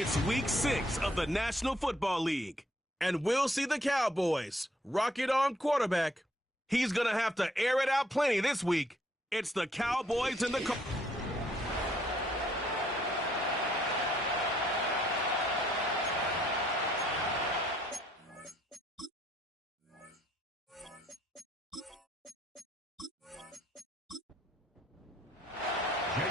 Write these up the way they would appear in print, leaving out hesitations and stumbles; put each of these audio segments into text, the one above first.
It's week 6 of the National Football League, and we'll see the Cowboys rocket on quarterback. He's going to have to air it out plenty this week. It's the Cowboys and the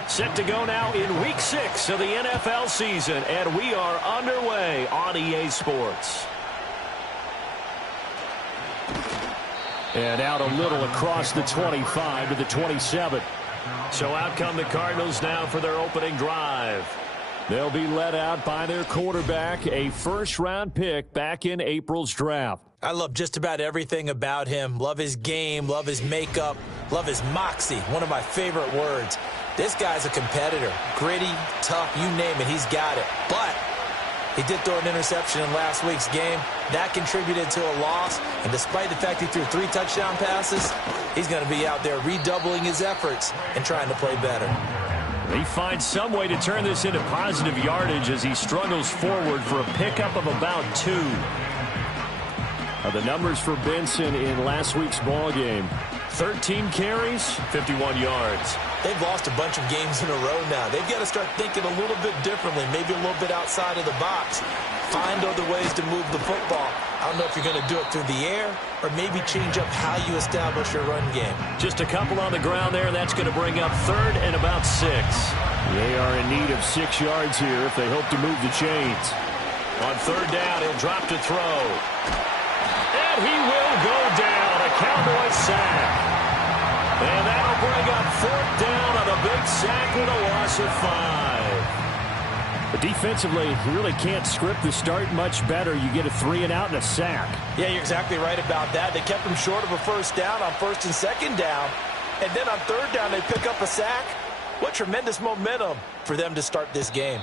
Set to go now in Week 6 of the NFL season, and we are underway on EA Sports. And out a little across the 25 to the 27. So out come the Cardinals now for their opening drive. They'll be led out by their quarterback, a first-round pick back in April's draft. I love just about everything about him. Love his game, love his makeup, love his moxie, one of my favorite words. This guy's a competitor. Gritty, tough, you name it, he's got it. But he did throw an interception in last week's game. That contributed to a loss. And despite the fact he threw 3 touchdown passes, he's going to be out there redoubling his efforts and trying to play better. He finds some way to turn this into positive yardage as he struggles forward for a pickup of about 2. The numbers for Benson in last week's ball game: 13 carries, 51 yards. They've lost a bunch of games in a row now. They've got to start thinking a little bit differently, maybe a little bit outside of the box. Find other ways to move the football. I don't know if you're going to do it through the air or maybe change up how you establish your run game. Just a couple on the ground there. That's going to bring up 3rd and about 6. They are in need of 6 yards here if they hope to move the chains. On 3rd down, he'll drop to throw. And he will go down. A Cowboy sack. And that'll bring up 4th down on a big sack with a loss of 5. But defensively, you really can't script the start much better. You get a 3 and out and a sack. Yeah, you're exactly right about that. They kept him short of a 1st down on 1st and 2nd down. And then on 3rd down, they pick up a sack. What tremendous momentum for them to start this game.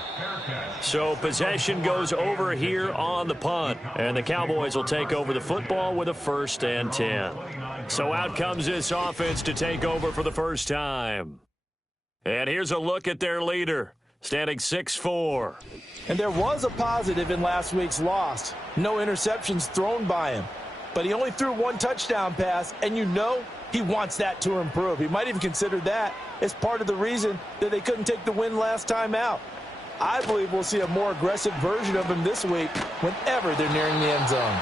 So possession goes over here on the punt. And the Cowboys will take over the football with a 1st and 10. So out comes this offense to take over for the first time. And here's a look at their leader, standing 6'4". And there was a positive in last week's loss. No interceptions thrown by him. But he only threw 1 touchdown pass, and you know he wants that to improve. He might even consider that as part of the reason that they couldn't take the win last time out. I believe we'll see a more aggressive version of him this week whenever they're nearing the end zone.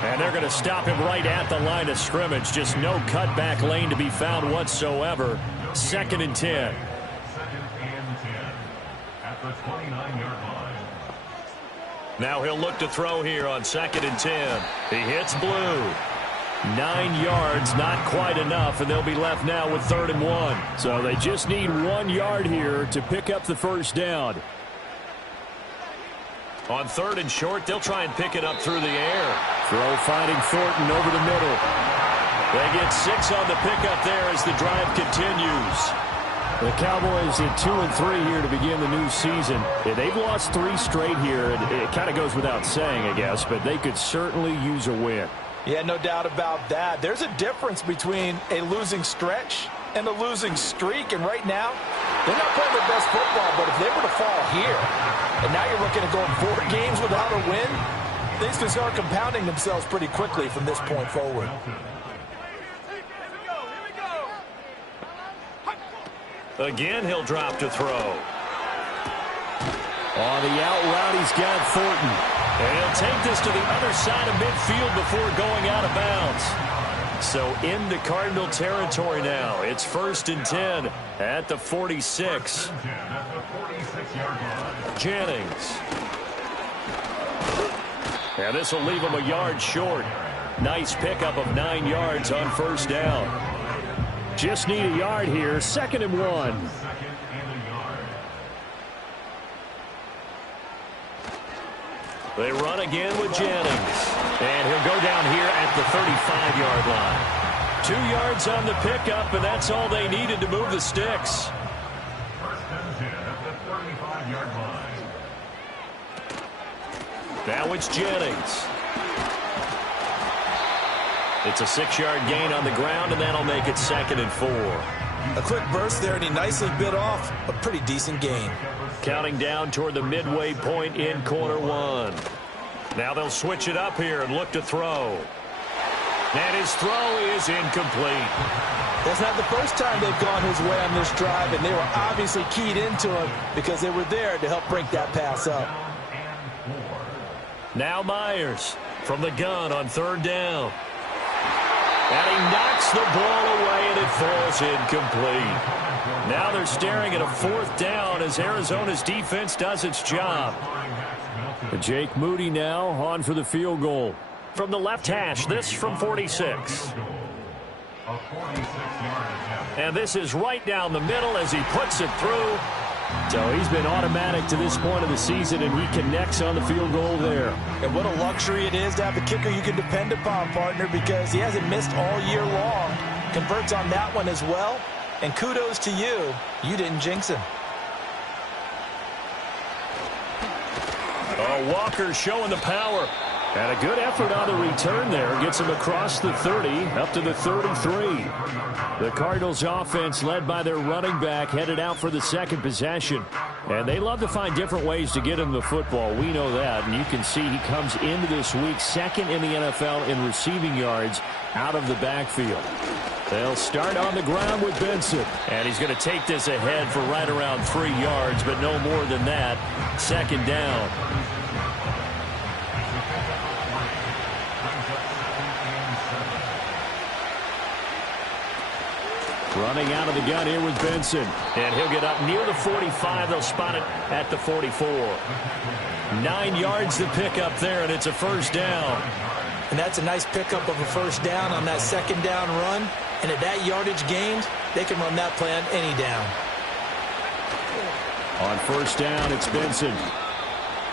And they're going to stop him right at the line of scrimmage. Just no cutback lane to be found whatsoever. 2nd and 10. Now he'll look to throw here on 2nd and 10. He hits blue. 9 yards, not quite enough, and they'll be left now with 3rd and 1. So they just need 1 yard here to pick up the first down. On 3rd and short, they'll try and pick it up through the air. Throw finding Thornton over the middle. They get 6 on the pickup there as the drive continues. The Cowboys at 2 and 3 here to begin the new season. They've lost 3 straight here. It kind of goes without saying, I guess, but they could certainly use a win. Yeah, no doubt about that. There's a difference between a losing stretch and a losing streak, and right now, they're not playing their best football, but if they were to fall here, and now you're looking at going 4 games without a win, things can start compounding themselves pretty quickly from this point forward. Again, he'll drop to throw. On the out route, he's got Thornton. And he'll take this to the other side of midfield before going out of bounds. So into Cardinal territory now. It's 1st and 10 at the 46. Jennings. And this will leave him a yard short. Nice pickup of 9 yards on 1st down. Just need a yard here. 2nd and 1. They run again with Jennings. And he'll go down here at the 35-yard line. 2 yards on the pickup, and that's all they needed to move the sticks. Now it's Jennings. It's a 6-yard gain on the ground, and that'll make it 2nd and 4. A quick burst there, and he nicely bit off a pretty decent gain. counting down toward the midway point in quarter one. Now they'll switch it up here and look to throw. And his throw is incomplete. That's not the first time they've gone his way on this drive, and they were obviously keyed into him because they were there to help break that pass up. Now Myers from the gun on third down. And he knocks the ball away, and it falls incomplete. Now they're staring at a fourth down as Arizona's defense does its job. Jake Moody now on for the field goal. From the left hash, this from 46. And this is right down the middle as he puts it through. So he's been automatic to this point of the season, and he connects on the field goal there. And what a luxury it is to have a kicker you can depend upon, partner, because he hasn't missed all year long. Converts on that one as well. And kudos to you. You didn't jinx him. Oh, Walker showing the power. And a good effort on the return there. Gets him across the 30, up to the 33. The Cardinals offense led by their running back headed out for the second possession. And they love to find different ways to get him the football. We know that. And you can see he comes into this week second in the NFL in receiving yards out of the backfield. They'll start on the ground with Benson. And he's going to take this ahead for right around 3 yards, but no more than that. Second down. Running out of the gun here with Benson. And he'll get up near the 45. They'll spot it at the 44. 9 yards to pick up there, and it's a first down. And that's a nice pickup of a first down on that second down run. And at that yardage gained, they can run that play on any down. On first down, it's Benson.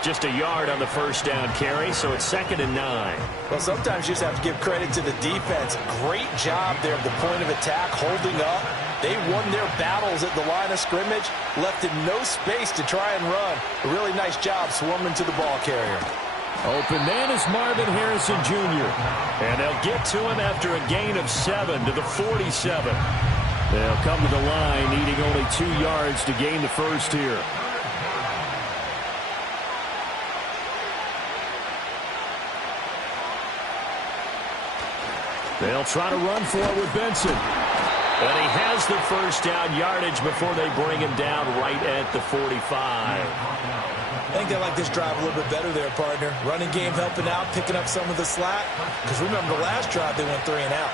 Just a yard on the first down carry, so it's 2nd and 9. Well, sometimes you just have to give credit to the defense. Great job there at the point of attack, holding up. They won their battles at the line of scrimmage, left in no space to try and run. A really nice job swarming to the ball carrier. Open man is Marvin Harrison Jr. And they'll get to him after a gain of 7 to the 47. They'll come to the line, needing only 2 yards to gain the first here. They'll try to run for it with Benson. And he has the first down yardage before they bring him down right at the 45. I think they like this drive a little bit better there, partner. Running game helping out, picking up some of the slack. Because remember the last drive, they went 3 and out.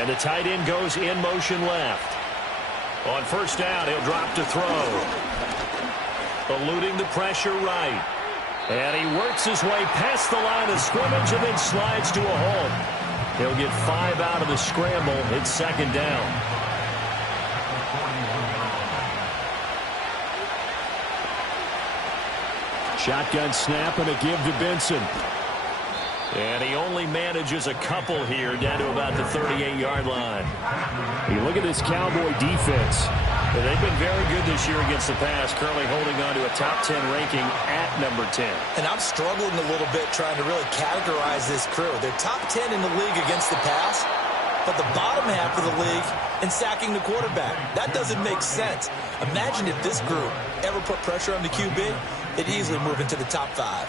And the tight end goes in motion left. On first down, he'll drop to throw. Eluding the pressure right. And he works his way past the line of scrimmage and then slides to a hole. He'll get 5 out of the scramble. It's 2nd down. Shotgun snap and a give to Benson. And he only manages a couple here down to about the 38-yard line. You look at this Cowboy defense. They've been very good this year against the pass, currently holding on to a top 10 ranking at number 10. And I'm struggling a little bit trying to really categorize this crew. They're top 10 in the league against the pass, but the bottom half of the league in sacking the quarterback. That doesn't make sense. Imagine if this group ever put pressure on the QB, it'd easily move into the top 5.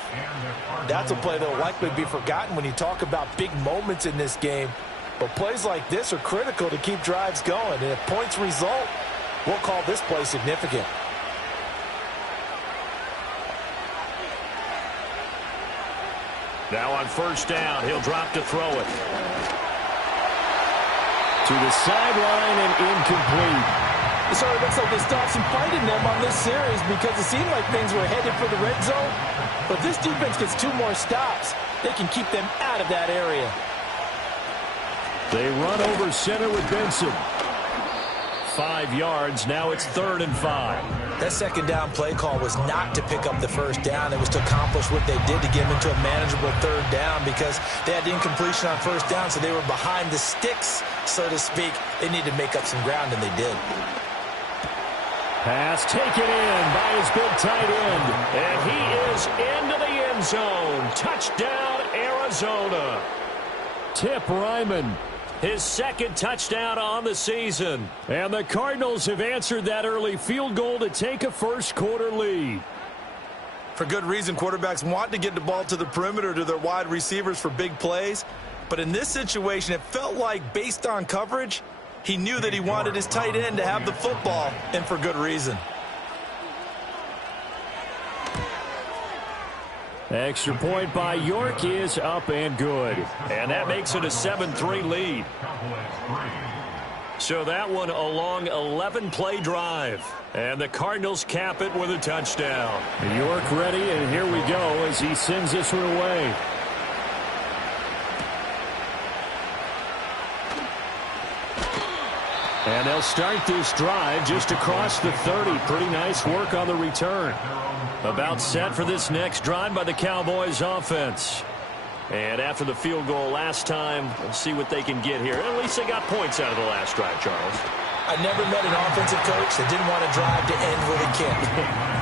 That's a play that will likely be forgotten when you talk about big moments in this game. But plays like this are critical to keep drives going. And if points result, we'll call this play significant. Now on first down, he'll drop to throw it. To the sideline and incomplete. So it looks like they stopped some fight in them on this series because it seemed like things were headed for the red zone. But this defense gets 2 more stops. They can keep them out of that area. They run over center with Benson. 5 yards. Now it's 3rd and 5. That second down play call was not to pick up the first down. It was to accomplish what they did to get them into a manageable 3rd down because they had the incompletion on first down, so they were behind the sticks, so to speak. They needed to make up some ground, and they did. Pass taken in by his big tight end. And he is into the end zone. Touchdown, Arizona. Tip Ryman. His second touchdown on the season. And the Cardinals have answered that early field goal to take a first-quarter lead. For good reason, quarterbacks want to get the ball to the perimeter to their wide receivers for big plays. But in this situation, it felt like, based on coverage, he knew that he wanted his tight end to have the football, and for good reason. Extra point by York is up and good. And that makes it a 7-3 lead. So that one a long 11-play drive. And the Cardinals cap it with a touchdown. York ready, and here we go as he sends this one away. And they'll start this drive just across the 30. Pretty nice work on the return. About set for this next drive by the Cowboys offense. And after the field goal last time, we'll see what they can get here. At least they got points out of the last drive, Charles. I never met an offensive coach that didn't want to drive to end with a kick.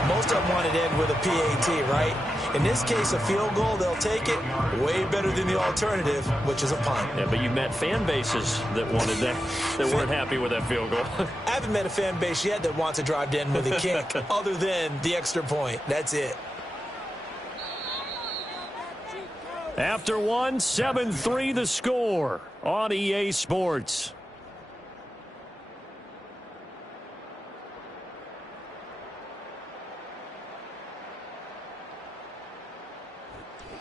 Most of them wanted to end with a PAT, right? In this case, a field goal, they'll take it. Way better than the alternative, which is a punt. Yeah, but you met fan bases that wanted that, that weren't happy with that field goal. I haven't met a fan base yet that wants to drive to end with a kick, other than the extra point. That's it. After one, 7-3 the score on EA Sports.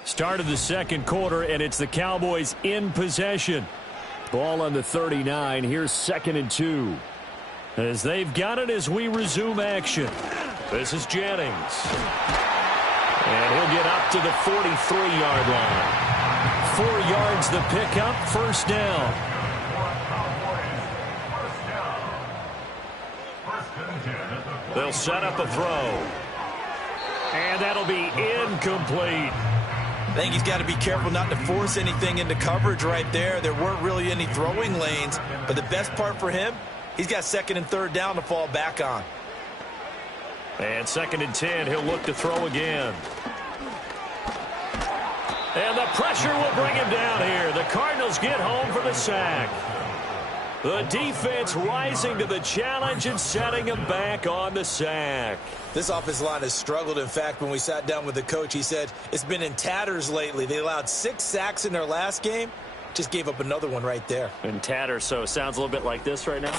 Start of the second quarter, and it's the Cowboys in possession. Ball on the 39. Here's 2nd and 2. As they've got it as we resume action. This is Jennings. And he'll get up to the 43-yard line. 4 yards the pickup, first down. They'll set up a throw. And that'll be incomplete. I think he's got to be careful not to force anything into coverage right there. There weren't really any throwing lanes. But the best part for him, he's got 2nd and 3rd down to fall back on. And 2nd and 10, he'll look to throw again. And the pressure will bring him down here. The Cardinals get home for the sack. The defense rising to the challenge and setting him back on the sack. This offensive line has struggled. In fact, when we sat down with the coach, he said it's been in tatters lately. They allowed 6 sacks in their last game. Just gave up another one right there. In tatters, so it sounds a little bit like this right now?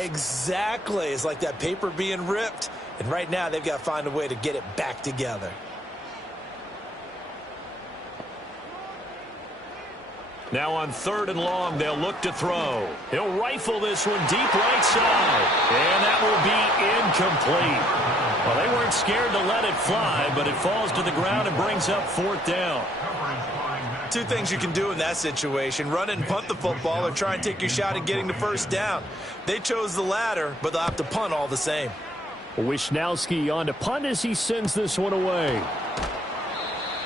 Exactly. It's like that paper being ripped. And right now, they've got to find a way to get it back together. Now on 3rd and long, they'll look to throw. He'll rifle this one deep right side. And that will be incomplete. Well, they weren't scared to let it fly, but it falls to the ground and brings up 4th down. 2 things you can do in that situation. Run it and punt the football or try and take your shot at getting the first down. They chose the latter, but they'll have to punt all the same. Wisnowski on to punt as he sends this one away.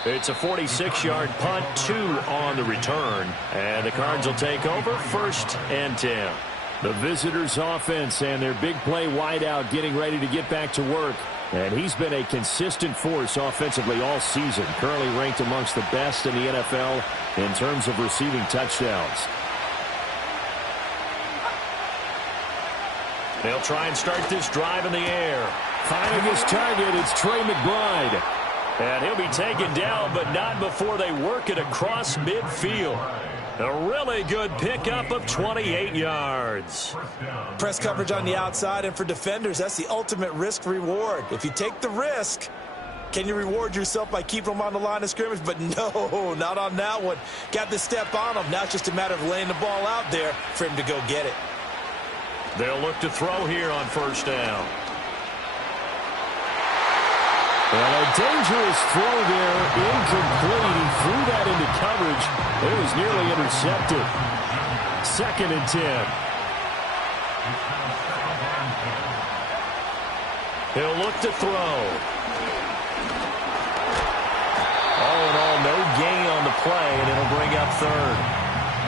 It's a 46-yard punt, 2 on the return. And the Cards will take over 1st and 10. The visitors' offense and their big play wideout getting ready to get back to work. And he's been a consistent force offensively all season. Currently ranked amongst the best in the NFL in terms of receiving touchdowns. They'll try and start this drive in the air. Finding his target, it's Trey McBride. And he'll be taken down, but not before they work it across midfield. A really good pickup of 28 yards. Press coverage on the outside, and for defenders, that's the ultimate risk-reward. If you take the risk, can you reward yourself by keeping them on the line of scrimmage? But no, not on that one. Got the step on him. Now it's just a matter of laying the ball out there for him to go get it. They'll look to throw here on 1st down. Well, a dangerous throw there, incomplete. He threw that into coverage. It was nearly intercepted. 2nd and 10. He'll look to throw. All in all, no gain on the play, and it'll bring up 3rd.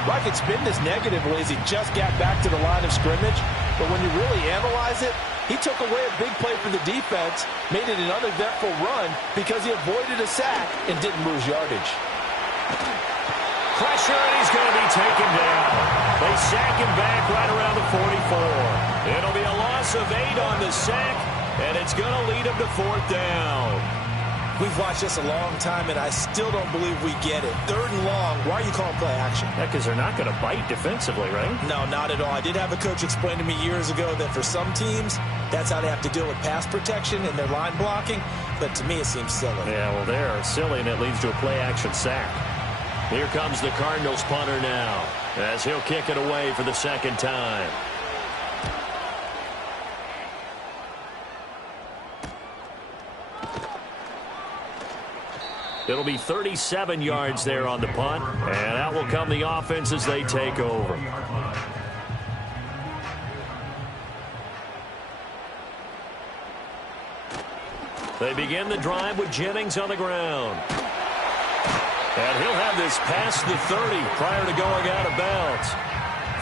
Well, I could spin this negatively as he just got back to the line of scrimmage, but when you really analyze it, he took away a big play for the defense, made it an uneventful run because he avoided a sack and didn't lose yardage. pressure, and he's going to be taken down. They sack him back right around the 44. It'll be a loss of 8 on the sack, and it's going to lead him to 4th down. We've watched this a long time, and I still don't believe we get it. 3rd and long. Why are you calling play action? Because they're not going to bite defensively, right? No, not at all. I did have a coach explain to me years ago that for some teams, that's how they have to deal with pass protection and their line blocking. But to me, it seems silly. Yeah, well, they're silly, and it leads to a play-action sack. Here comes the Cardinals punter now, as he'll kick it away for the 2nd time. It'll be 37 yards there on the punt, and out will come the offense as they take over. They begin the drive with Jennings on the ground. And he'll have this past the 30 prior to going out of bounds.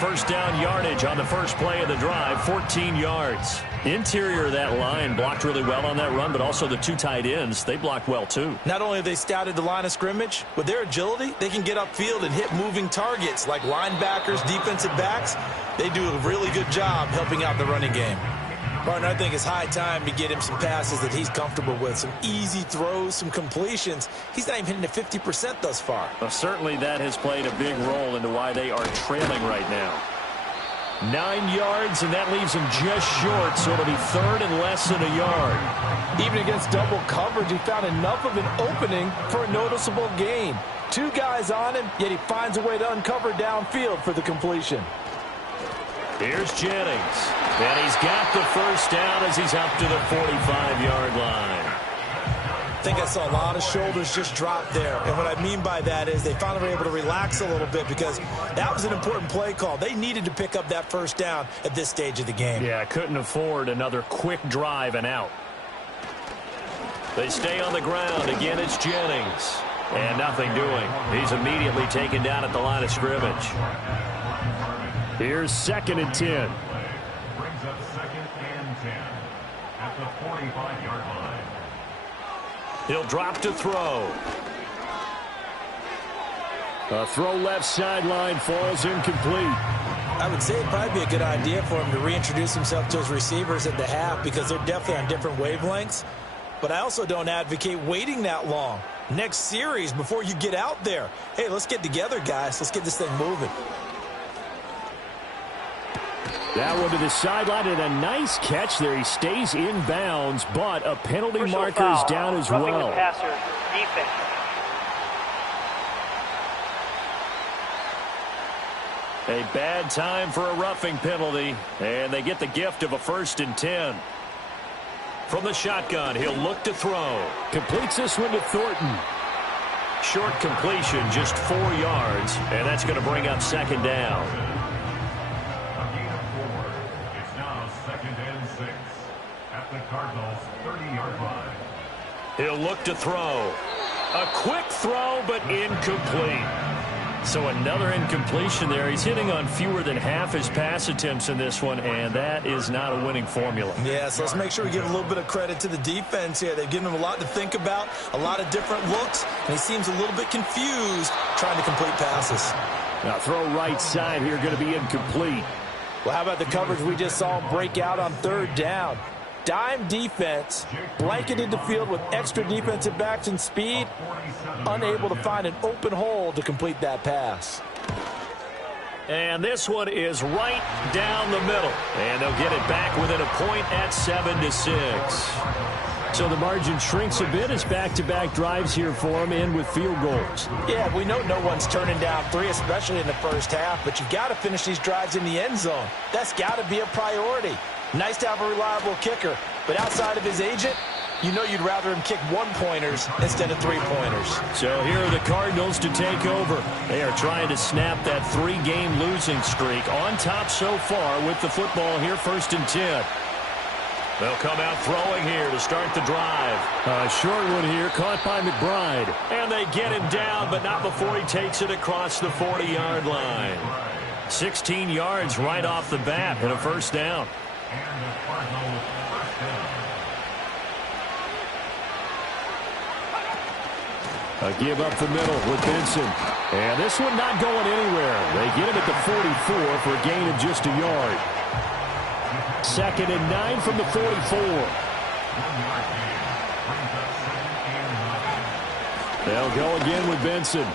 First down yardage on the first play of the drive, 14 yards. Interior of that line blocked really well on that run, but also the 2 tight ends, they blocked well too. Not only have they scouted the line of scrimmage, with their agility, they can get upfield and hit moving targets like linebackers, defensive backs. They do a really good job helping out the running game. Partner, I think it's high time to get him some passes that he's comfortable with. Some easy throws, some completions. He's not even hitting at 50% thus far. Well, certainly that has played a big role into why they are trailing right now. 9 yards, and that leaves him just short, so it'll be 3rd and less than a yard. Even against double coverage, he found enough of an opening for a noticeable gain. 2 guys on him, yet he finds a way to uncover downfield for the completion. Here's Jennings, and he's got the first down as he's up to the 45-yard line. I think I saw a lot of shoulders just drop there. And what I mean by that is they finally were able to relax a little bit because that was an important play call. They needed to pick up that first down at this stage of the game. Yeah, couldn't afford another quick drive and out. They stay on the ground. Again, it's Jennings. And nothing doing. He's immediately taken down at the line of scrimmage. Here's 2nd and 10. Brings up 2nd and 10 at the 45-yard line. He'll drop to throw. A throw left sideline, falls incomplete. I would say it'd probably be a good idea for him to reintroduce himself to his receivers at the half because they're definitely on different wavelengths. But I also don't advocate waiting that long. Next series before you get out there. Hey, let's get together, guys. Let's get this thing moving. That one to the sideline, and a nice catch there. He stays in bounds, but a penalty marker is down as well. The passer, defense. A bad time for a roughing penalty, and they get the gift of a 1st and 10. From the shotgun, he'll look to throw. Completes this one to Thornton. Short completion, just 4 yards, and that's going to bring up 2nd down. It's now 2nd and 6 at the Cardinals' 30-yard line. He'll look to throw. A quick throw, but incomplete. So another incompletion there. He's hitting on fewer than half his pass attempts in this one, and that is not a winning formula. Yeah, so let's make sure we give a little bit of credit to the defense here. They've given him a lot to think about, a lot of different looks, and he seems a little bit confused trying to complete passes. Now throw right side here, going to be incomplete. Well, how about the coverage we just saw break out on 3rd down? Dime defense, blanketed the field with extra defensive backs and speed, unable to find an open hole to complete that pass. And this one is right down the middle. And they'll get it back within a point at 7-6. So the margin shrinks a bit as back-to-back drives here for him, end with field goals. Yeah, we know no one's turning down 3, especially in the first half, but you've got to finish these drives in the end zone. That's got to be a priority. Nice to have a reliable kicker, but outside of his agent, you know you'd rather him kick 1-pointers instead of 3-pointers. So here are the Cardinals to take over. They are trying to snap that 3-game losing streak. On top so far with the football here, 1st and 10. They'll come out throwing here to start the drive. A short one here, caught by McBride. And they get him down, but not before he takes it across the 40-yard line. 16 yards right off the bat and a 1st down. And the Cardinals' 1st down. A give up the middle with Benson. And this one not going anywhere. They get him at the 44 for a gain of just a yard. 2nd and 9 from the 44. They'll go again with Benson.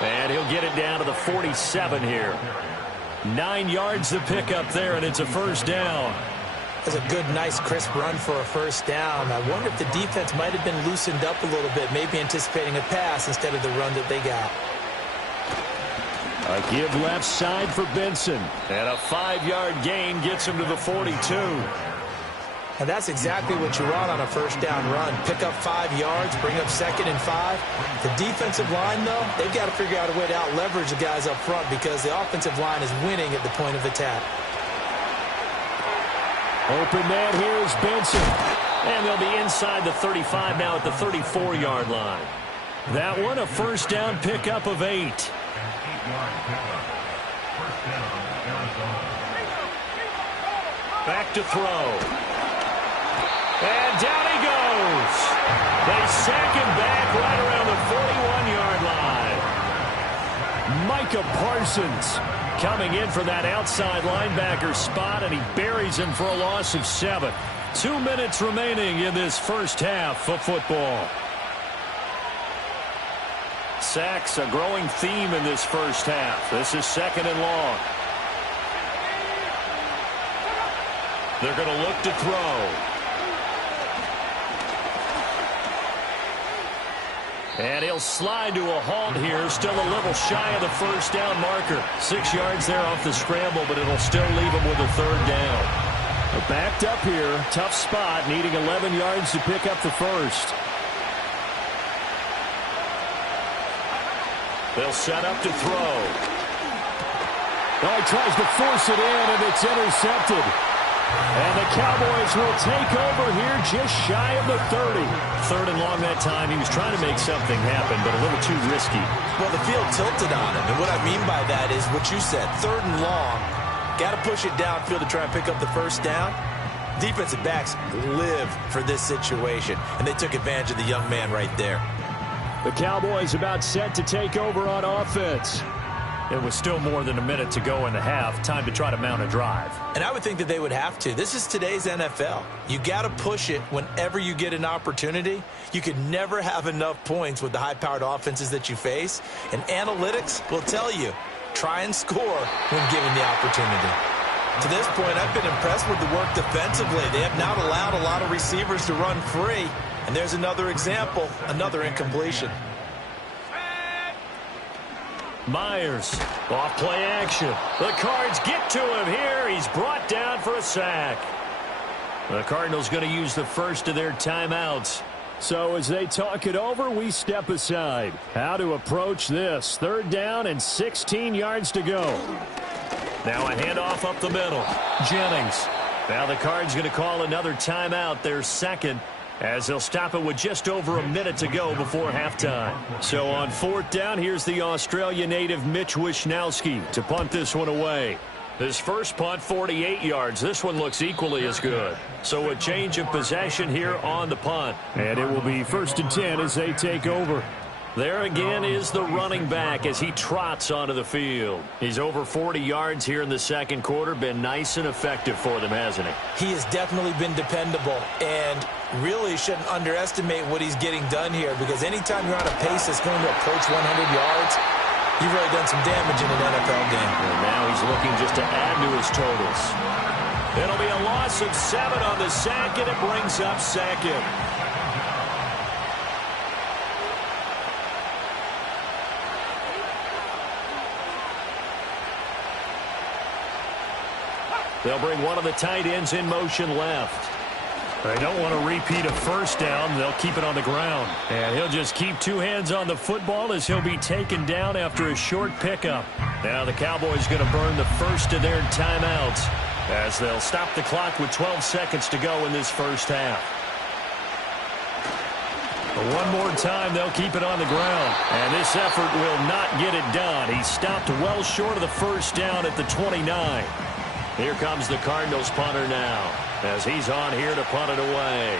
And he'll get it down to the 47 here. 9 yards to pick up there, and it's a first down. That's a good, nice, crisp run for a first down. I wonder if the defense might have been loosened up a little bit, maybe anticipating a pass instead of the run that they got. A give left side for Benson. And a 5-yard gain gets him to the 42. And that's exactly what you want on a first down run. Pick up 5 yards, bring up 2nd and 5. The defensive line, though, they've got to figure out a way to out-leverage the guys up front because the offensive line is winning at the point of attack. Open man here is Benson. And they'll be inside the 35 now at the 34-yard line. That one a first down pickup of 8. Back to throw. And down he goes. They sack him back right around the 41-yard line. Micah Parsons coming in for that outside linebacker spot, and he buries him for a loss of 7. 2 minutes remaining in this first half of football. Sacks, a growing theme in this first half. This is 2nd and long. They're going to look to throw. And he'll slide to a halt here, still a little shy of the first down marker. 6 yards there off the scramble, but it'll still leave him with a third down. They're backed up here, tough spot, needing 11 yards to pick up the first. They'll set up to throw. Oh, he tries to force it in, and it's intercepted. And the Cowboys will take over here just shy of the 30. 3rd and long that time. He was trying to make something happen, but a little too risky. Well, the field tilted on him, and what I mean by that is what you said. 3rd and long, got to push it downfield to try and pick up the first down. Defensive backs live for this situation, and they took advantage of the young man right there. The Cowboys about set to take over on offense. It was still more than a minute to go in the half. Time to try to mount a drive. And I would think that they would have to. This is today's NFL. You got to push it whenever you get an opportunity. You could never have enough points with the high-powered offenses that you face. And analytics will tell you, try and score when given the opportunity. To this point, I've been impressed with the work defensively. They have not allowed a lot of receivers to run free. And there's another example, another incompletion. Myers, off play action. The Cards get to him here. He's brought down for a sack. The Cardinals going to use the first of their timeouts. So as they talk it over, we step aside. How to approach this? 3rd down and 16 yards to go. Now a handoff up the middle. Jennings. Now the Cards going to call another timeout, their second, as they'll stop it with just over a minute to go before halftime. So on 4th down, here's the Australia native Mitch Wishnowsky to punt this one away. His first punt, 48 yards. This one looks equally as good. So a change of possession here on the punt. And it will be 1st and 10 as they take over. There again is the running back as he trots onto the field. He's over 40 yards here in the second quarter. Been nice and effective for them, hasn't he? He has definitely been dependable, and really shouldn't underestimate what he's getting done here, because anytime you're on a pace that's going to approach 100 yards, you've really done some damage in an NFL game. And now he's looking just to add to his totals. It'll be a loss of 7 on the sack, and it brings up 2nd. They'll bring one of the tight ends in motion left. They don't want to repeat a first down. They'll keep it on the ground. And he'll just keep 2 hands on the football as he'll be taken down after a short pickup. Now the Cowboys going to burn the first of their timeouts as they'll stop the clock with 12 seconds to go in this first half. One more time, they'll keep it on the ground. And this effort will not get it done. He stopped well short of the first down at the 29. Here comes the Cardinals punter now as he's on here to punt it away.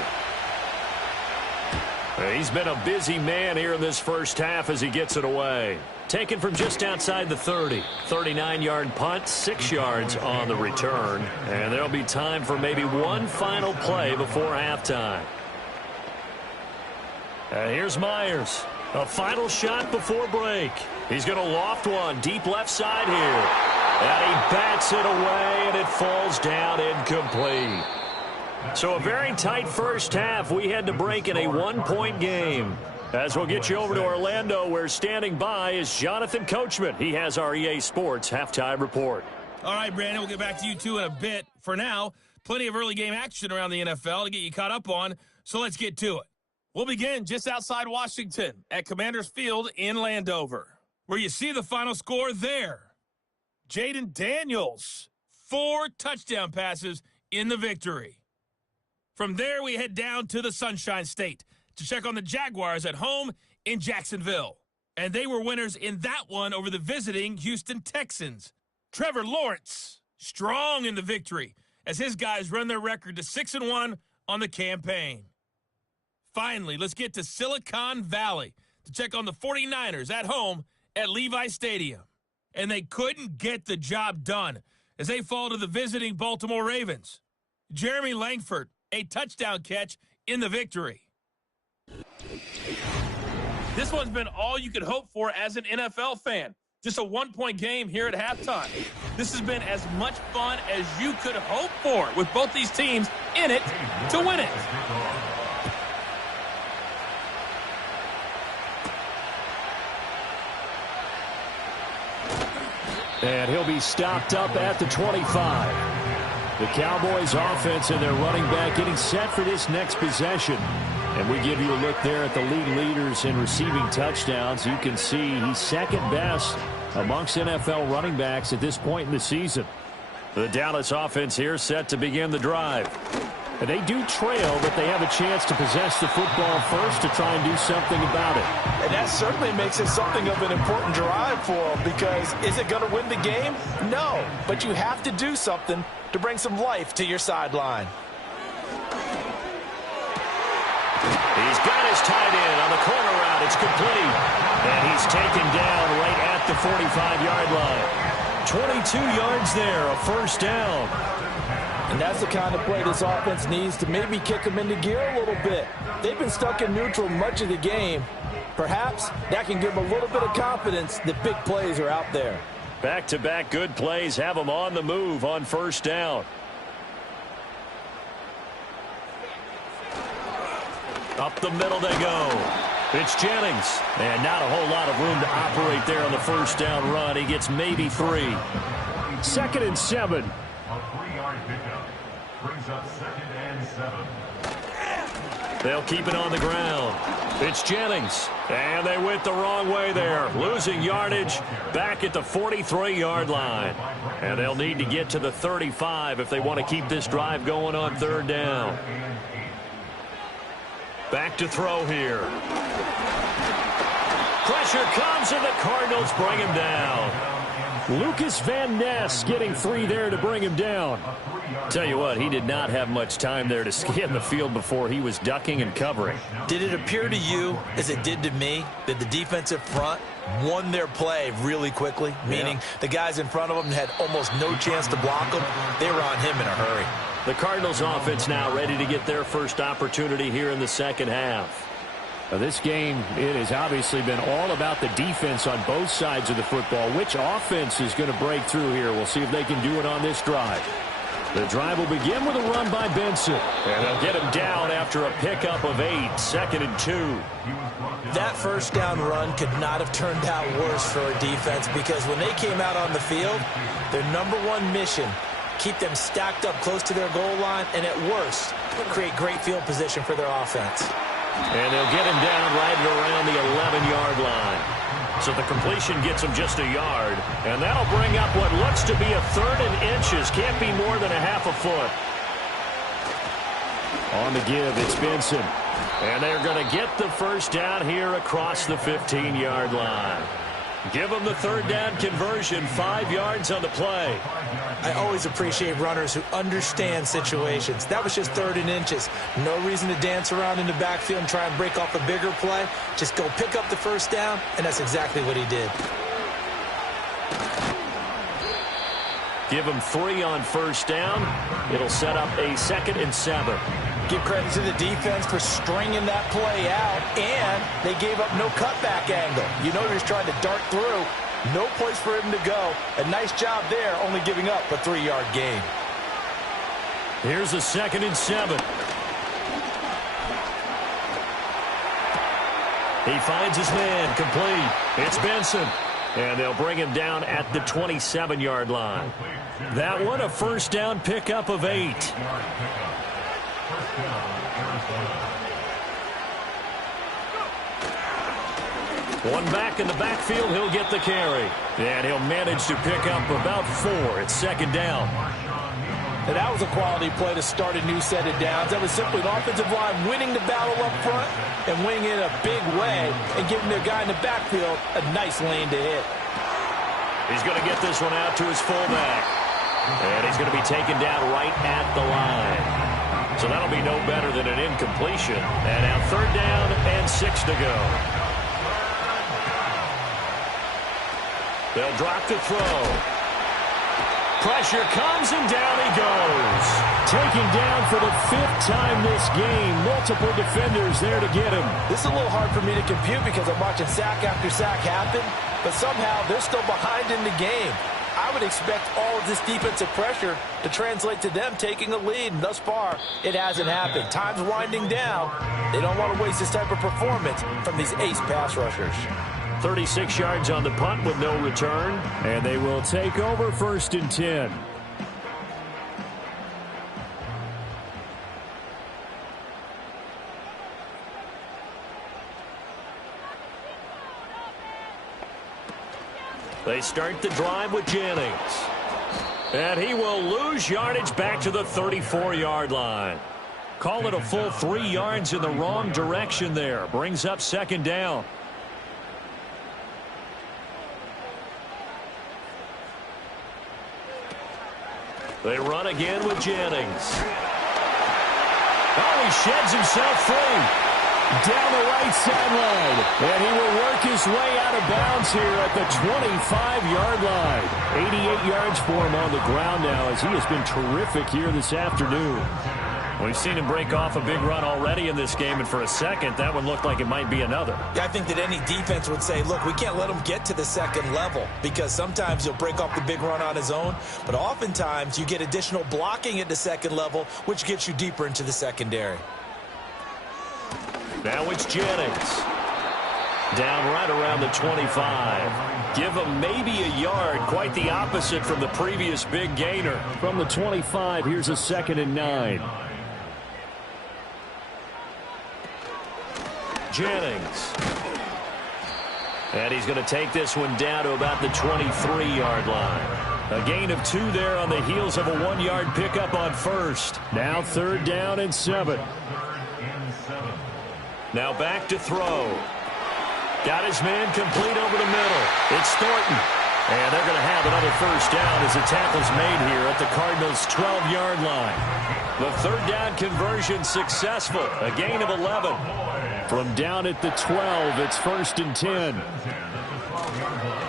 He's been a busy man here in this first half as he gets it away. Taken from just outside the 30. 39-yard punt, 6 yards on the return. And there'll be time for maybe one final play before halftime. Here's Myers. A final shot before break. He's going to loft one deep left side here. And he bats it away, and it falls down incomplete. So a very tight first half. We had to break in a one-point game. As we'll get you over to Orlando, where standing by is Jonathan Coachman. He has our EA Sports halftime report. All right, Brandon, we'll get back to you two in a bit. For now, plenty of early game action around the NFL to get you caught up on, so let's get to it. We'll begin just outside Washington at Commanders Field in Landover, where you see the final score there. Jaden Daniels, 4 touchdown passes in the victory. From there, we head down to the Sunshine State to check on the Jaguars at home in Jacksonville. And they were winners in that one over the visiting Houston Texans. Trevor Lawrence, strong in the victory as his guys run their record to 6-1 on the campaign. Finally, let's get to Silicon Valley to check on the 49ers at home at Levi Stadium. And they couldn't get the job done as they fall to the visiting Baltimore Ravens. Jeremy Langford, a touchdown catch in the victory. This one's been all you could hope for as an NFL fan. Just a one-point game here at halftime. This has been as much fun as you could hope for with both these teams in it to win it. And he'll be stopped up at the 25. The Cowboys offense and their running back getting set for this next possession. And we give you a look there at the league leaders in receiving touchdowns. You can see he's second best amongst NFL running backs at this point in the season. The Dallas offense here set to begin the drive. And they do trail, but they have a chance to possess the football first to try and do something about it. And that certainly makes it something of an important drive for them, because is it going to win the game? No, but you have to do something to bring some life to your sideline. He's got his tight end on the corner route. It's complete. And he's taken down right at the 45-yard line. 22 yards there, a first down. And that's the kind of play this offense needs to maybe kick them into gear a little bit. They've been stuck in neutral much of the game. Perhaps that can give them a little bit of confidence that big plays are out there. Back-to-back good plays have them on the move on first down. Up the middle they go. It's Jennings. And not a whole lot of room to operate there on the first down run. He gets maybe 3. 2nd and 7. A 3-yard pickup brings up 2nd and 7. They'll keep it on the ground. It's Jennings. And they went the wrong way there. Losing yardage back at the 43-yard line. And they'll need to get to the 35 if they want to keep this drive going on 3rd down. Back to throw here. Pressure comes, and the Cardinals bring him down. Lucas Van Ness getting 3 there to bring him down. Tell you what, he did not have much time there to scan the field before he was ducking and covering. Did it appear to you, as it did to me, that the defensive front won their play really quickly? Meaning the guys in front of them had almost no chance to block them. They were on him in a hurry. The Cardinals offense now ready to get their first opportunity here in the second half. Now this game, it has obviously been all about the defense on both sides of the football. Which offense is going to break through here? We'll see if they can do it on this drive. The drive will begin with a run by Benson. And they'll get him down after a pickup of 8, 2nd and 2. That first down run could not have turned out worse for a defense, because when they came out on the field, their #1 mission, keep them stacked up close to their goal line, and at worst, create great field position for their offense. And they'll get him down right around the 11-yard line. So the completion gets him just a yard. And that'll bring up what looks to be a 3rd and inches. Can't be more than a half a foot. On the give, it's Benson. And they're going to get the first down here across the 15-yard line. Give them the third down conversion, 5 yards on the play. I always appreciate runners who understand situations. That was just 3rd and inches. No reason to dance around in the backfield and try and break off a bigger play. Just go pick up the first down, and that's exactly what he did. Give them 3 on first down. It'll set up a 2nd and 7. Give credit to the defense for stringing that play out, and they gave up no cutback angle. You know he was trying to dart through. No place for him to go. A nice job there, only giving up a 3-yard gain. Here's a 2nd and 7. He finds his man complete. It's Benson. And they'll bring him down at the 27-yard line. That one, a first down pickup of 8. One back in the backfield, he'll get the carry. And he'll manage to pick up about 4. It's 2nd down. And that was a quality play to start a new set of downs. That was simply an offensive line winning the battle up front and winning it in a big way and giving their guy in the backfield a nice lane to hit. He's going to get this one out to his fullback. And he's going to be taken down right at the line. So that'll be no better than an incompletion. And now 3rd down and 6 to go. They'll drop to throw. Pressure comes, and down he goes. Taken down for the 5th time this game. Multiple defenders there to get him. This is a little hard for me to compute because I'm watching sack after sack happen, but somehow they're still behind in the game. I would expect all of this defensive pressure to translate to them taking a lead, and thus far, it hasn't happened. Time's winding down. They don't want to waste this type of performance from these ace pass rushers. 36 yards on the punt with no return. And they will take over 1st and 10. They start the drive with Jennings. And he will lose yardage back to the 34-yard line. Call it a full 3 yards in the wrong direction there. Brings up 2nd down. They run again with Jennings. Oh, he sheds himself free. Down the right sideline. And he will work his way out of bounds here at the 25-yard line. 88 yards for him on the ground now as he has been terrific here this afternoon. We've seen him break off a big run already in this game, and for a second, that one looked like it might be another. Yeah, I think that any defense would say, look, we can't let him get to the 2nd level because sometimes he'll break off the big run on his own, but oftentimes you get additional blocking at the 2nd level, which gets you deeper into the secondary. Now it's Jennings. Down right around the 25. Give him maybe a yard. Quite the opposite from the previous big gainer. From the 25, here's a 2nd and 9. Jennings. And he's going to take this one down to about the 23-yard line. A gain of 2 there on the heels of a 1-yard pickup on 1st. Now 3rd down and 7. Now back to throw. Got his man complete over the middle. It's Thornton. And they're going to have another first down as the tackle's made here at the Cardinals' 12-yard line. The 3rd down conversion successful. A gain of 11. From down at the 12, it's 1st and 10.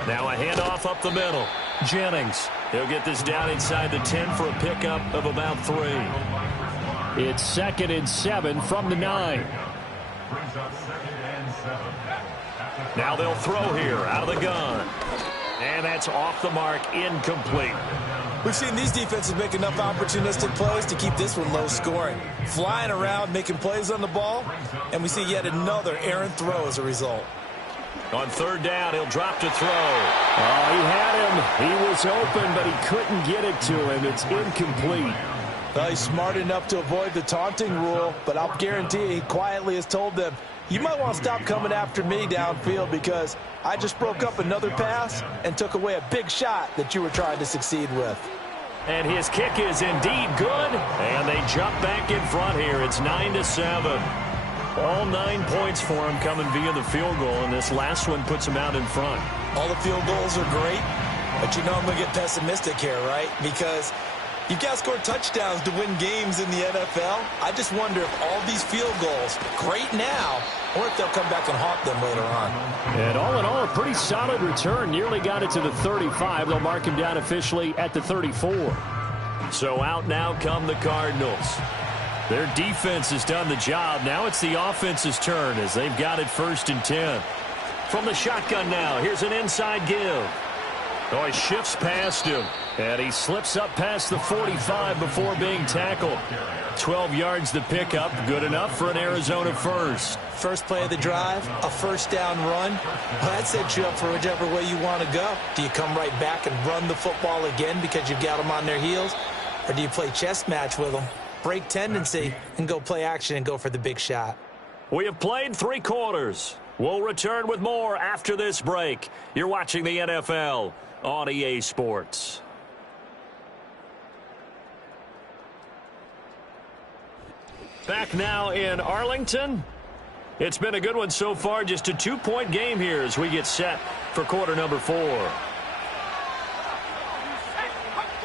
Now a handoff up the middle. Jennings. He'll get this down inside the 10 for a pickup of about 3. It's 2nd and 7 from the 9. Now they'll throw here out of the gun. And that's off the mark, incomplete. We've seen these defenses make enough opportunistic plays to keep this one low scoring. Flying around, making plays on the ball, and we see yet another errant throw as a result. On 3rd down, he'll drop to throw. Oh, he had him. He was open, but he couldn't get it to him. It's incomplete. Well, he's smart enough to avoid the taunting rule, but I'll guarantee he quietly has told them, you might want to stop coming after me downfield because I just broke up another pass and took away a big shot that you were trying to succeed with. And his kick is indeed good, and they jump back in front here. It's 9-7. All 9 points for him coming via the field goal, and this last one puts him out in front. All the field goals are great, but you know I'm going to get pessimistic here, right? Because you've got to score touchdowns to win games in the NFL. I just wonder if all these field goals, great now, or if they'll come back and haunt them later on. And all in all, a pretty solid return. Nearly got it to the 35. They'll mark him down officially at the 34. So out now come the Cardinals. Their defense has done the job. Now it's the offense's turn as they've got it 1st and 10. From the shotgun now, here's an inside give. Oh, he shifts past him, and he slips up past the 45 before being tackled. 12 yards to pick up, good enough for an Arizona first. First play of the drive, a first down run. Well, that sets you up for whichever way you want to go. Do you come right back and run the football again because you've got them on their heels? Or do you play chess match with them, break tendency, and go play action and go for the big shot? We have played 3 quarters. We'll return with more after this break. You're watching the NFL on EA Sports. Back now in Arlington. It's been a good one so far. Just a 2-point game here as we get set for quarter number 4.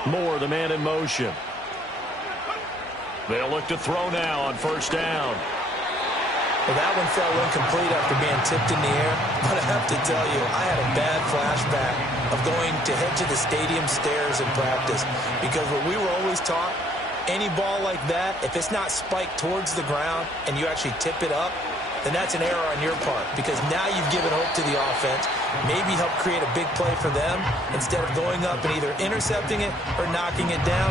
Moore, the man in motion. They'll look to throw now on 1st down. Well, that one fell incomplete after being tipped in the air. But I have to tell you, I had a bad flashback of going to head to the stadium stairs in practice. Because what we were always taught, any ball like that, if it's not spiked towards the ground and you actually tip it up, then that's an error on your part. Because now you've given hope to the offense, maybe help create a big play for them, instead of going up and either intercepting it or knocking it down.